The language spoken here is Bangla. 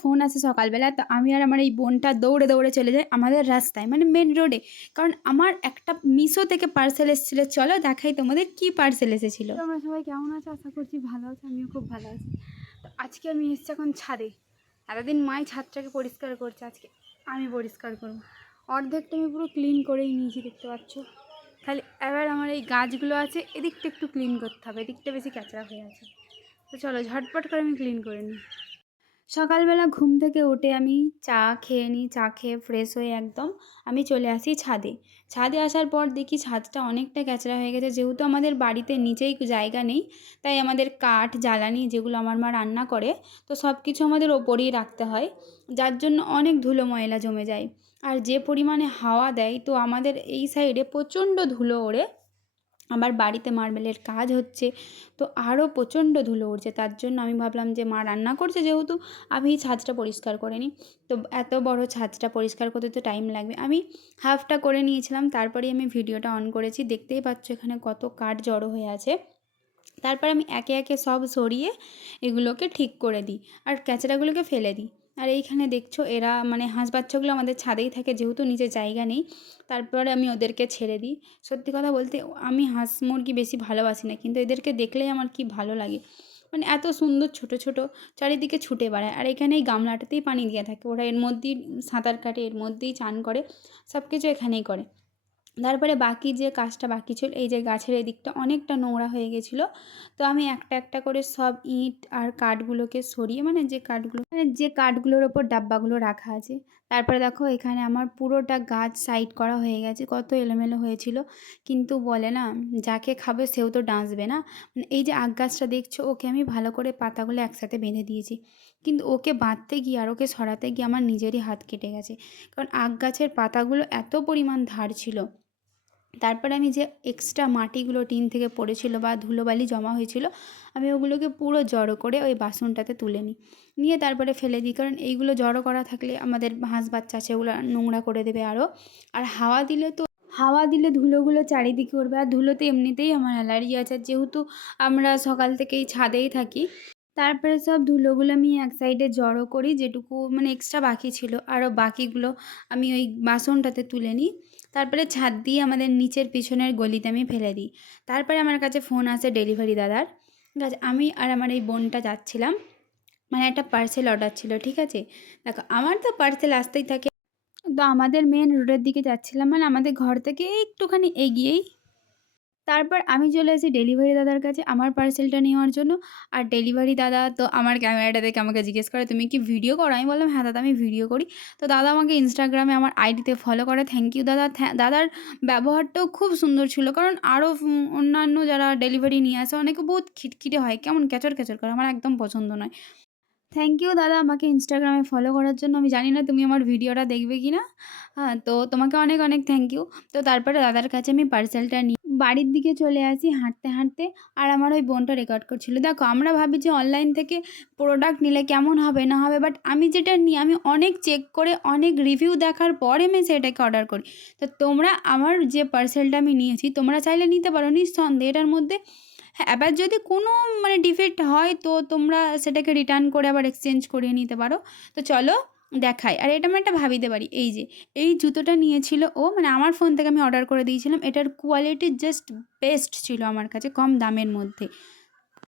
ফোন আসে সকালবেলা, তো আমি আর আমার এই বোনটা দৌড়ে দৌড়ে চলে যাই আমাদের রাস্তায়, মানে মেন রোডে। কারণ আমার একটা মিশো থেকে পার্সেল এসেছিলো, চলো দেখাই তোমাদের কি পার্সেল এসেছিলো। তোমরা সবাই কেমন আছো? আশা করছি ভালো আছো, আমিও খুব ভালো আছি। তো আজকে আমি এসেছি এখন ছাদে। এতদিন মাই ছাদটাকে পরিষ্কার করছে, আজকে আমি পরিষ্কার করবো। অর্ধেকটা আমি পুরো ক্লিন করেই নিয়েছি, দেখতে পাচ্ছ। খালি এবার আমার এই গাছগুলো আছে, এদিকটা একটু ক্লিন করতে হবে, এদিকটা বেশি ক্যাচড়া হয়ে আছে। তো চলো ঝটপট করে আমি ক্লিন করে নিই। সকালবেলা ঘুম থেকে উঠে আমি চা খেয়ে নিই, চা খেয়ে ফ্রেশ হয়ে একদম আমি চলে আসি ছাদে। ছাদে আসার পর দেখি ছাদটা অনেকটা ক্যাচড়া হয়ে গেছে, যেহেতু আমাদের বাড়িতে নিচেই জায়গা নেই, তাই আমাদের কাঠ জ্বালানি যেগুলো আমার মা রান্না করে, তো সব কিছু আমাদের ওপরেই রাখতে হয়, যার জন্য অনেক ধুলো ময়লা জমে যায়। আর যে পরিমাণে হাওয়া দেয়, তো আমাদের এই সাইডে প্রচণ্ড ধুলো ওড়ে। আমার বাড়িতে মার্বেলের কাজ হচ্ছে, তো আরও প্রচণ্ড ধুলো উড়ছে। তার জন্য আমি ভাবলাম যে মা রান্না করছে যেহেতু, আমি এই ছাদটা পরিষ্কার করে নিই। তো এত বড় ছাদটা পরিষ্কার করতে তো টাইম লাগবে। আমি হাফটা করে নিয়েছিলাম, তারপরেই আমি ভিডিওটা অন করেছি। দেখতেই পাচ্ছ এখানে কত কাঠ জড়ো হয়ে আছে। তারপর আমি একে একে সব সরিয়ে এগুলোকে ঠিক করে দিই, আর ক্যাচড়াগুলোকে ফেলে দিই। আর এইখানে দেখছো এরা মানে হাঁস বাচ্চাগুলো আমাদের ছাদেই থাকে, যেহেতু নিচে জায়গা নেই, তারপরে আমি ওদেরকে ছেড়ে দিই। সত্যি কথা বলতে আমি হাঁস মুরগি বেশি ভালোবাসি না, কিন্তু এদেরকে দেখলেই আমার কি ভালো লাগে। মানে এত সুন্দর ছোট ছোট, চারিদিকে ছুটে বেড়ায়। আর এখানে এই গামলাটাতেই পানি দিয়ে থাকে, ওরা এর মধ্যেই সাঁতার কাটে, এর মধ্যেই চান করে, সব কিছু এখানেই করে। তারপরে বাকি যে কাজটা বাকি ছিল, এই যে গাছের এদিকটা অনেকটা নোংরা হয়ে গেছিলো, তো আমি একটা একটা করে সব ইঁট আর কাঠগুলোকে সরিয়ে, মানে যে কাঠগুলোর ওপর ডাব্বাগুলো রাখা আছে। তারপরে দেখো এখানে আমার পুরোটা গাছ সাইড করা হয়ে গেছে, কত এলোমেলো হয়েছিল। কিন্তু বলে না, যাকে খাবে সেও তো ডাঁসবে না। মানে এই যে আগ গাছটা দেখছো, ওকে আমি ভালো করে পাতাগুলো একসাথে বেঁধে দিয়েছি, কিন্তু ওকে বাঁধতে গিয়ে আর ওকে সরাতে গিয়ে আমার নিজেরই হাত কেটে গেছে, কারণ আগ গাছের পাতাগুলো এত পরিমাণ ধার ছিল। তারপরে আমি যে এক্সট্রা মাটিগুলো টিন থেকে পড়েছিল বা ধুলোবালি জমা হয়েছিল, আমি ওগুলোকে পুরো জড়ো করে ওই বাসনটাতে তুলে নিই, নিয়ে তারপরে ফেলে দিই। কারণ এইগুলো জড়ো করা থাকলে আমাদের হাঁস বাচ্চা আছে, ওগুলো নোংরা করে দেবে আরও। আর হাওয়া দিলে ধুলোগুলো চারিদিকে উড়বে, আর ধুলোতে এমনিতেই আমার অ্যালার্জি আছে, যেহেতু আমরা সকাল থেকেই ছাদেই থাকি। তারপরে সব ধুলোগুলো আমি এক সাইডে জড়ো করি, যেটুকু মানে এক্সট্রা বাকি ছিল, আরও বাকিগুলো আমি ওই বাসনটাতে তুলে নিই। তারপরে ছাদ দিয়ে আমাদের নিচের পিছনের গলিতে আমি ফেলে দিই। তারপরে আমার কাছে ফোন আসে ডেলিভারি দাদার। ঠিক আছে, আমি আর আমার এই বোনটা যাচ্ছিলাম, মানে একটা পার্সেল অর্ডার ছিল। ঠিক আছে, দেখো আমার তো পার্সেল আসতেই থাকে, তো আমাদের মেন রোডের দিকে যাচ্ছিলাম, মানে আমাদের ঘর থেকে একটুখানি এগিয়েই। তারপর আমি চলে আসি ডেলিভারি দাদার কাছে আমার পার্সেলটা নেওয়ার জন্য। আর ডেলিভারি দাদা তো আমার ক্যামেরাটা দেখে আমাকে জিজ্ঞেস করে, তুমি কি ভিডিও করো? আমি বললাম, হ্যাঁ দাদা আমি ভিডিও করি। তো দাদা আমাকে ইনস্টাগ্রামে আমার আইডিতে ফলো করে। থ্যাংক ইউ দাদা। দাদার ব্যবহারটাও খুব সুন্দর ছিল, কারণ আরও অন্যান্য যারা ডেলিভারি নিয়ে আসে অনেকে বহুত খিটখিটে হয়, কেমন ক্যাচর ক্যাচর করে, আমার একদম পছন্দ নয়। থ্যাংক ইউ দাদা আমাকে ইনস্টাগ্রামে ফলো করার জন্য। আমি জানি না তুমি আমার ভিডিওটা দেখবে কি না। হ্যাঁ, তো তোমাকে অনেক অনেক থ্যাংক ইউ। তো তারপরে দাদার কাছে আমি পার্সেলটা নিই, বাড়ির দিকে চলে আসি হাঁটতে হাঁটতে। আর আমার ওই বোনটা রেকর্ড করছিল। দেখো আমরা ভাবি যে অনলাইন থেকে প্রোডাক্ট নিলে কেমন হবে না হবে, বাট আমি যেটা নিই আমি অনেক চেক করে অনেক রিভিউ দেখার পরে আমি সেটাকে অর্ডার করি। তো তোমরা আমার যে পার্সেলটা আমি নিয়েছি, তোমরা চাইলে নিতে পারো নিঃসন্দেহে। এটার মধ্যে হ্যাঁ, এবার যদি কোনো মানে ডিফেক্ট হয়, তো তোমরা সেটাকে রিটার্ন করে আবার এক্সচেঞ্জ করিয়ে নিতে পারো। তো চলো দেখাই। আর এটা আমি একটা ভাবিতে পারি, এই যে এই জুতোটা নিয়েছিল ও, মানে আমার ফোন থেকে আমি অর্ডার করে দিয়েছিলাম। এটার কোয়ালিটি জাস্ট বেস্ট ছিল আমার কাছে, কম দামের মধ্যে।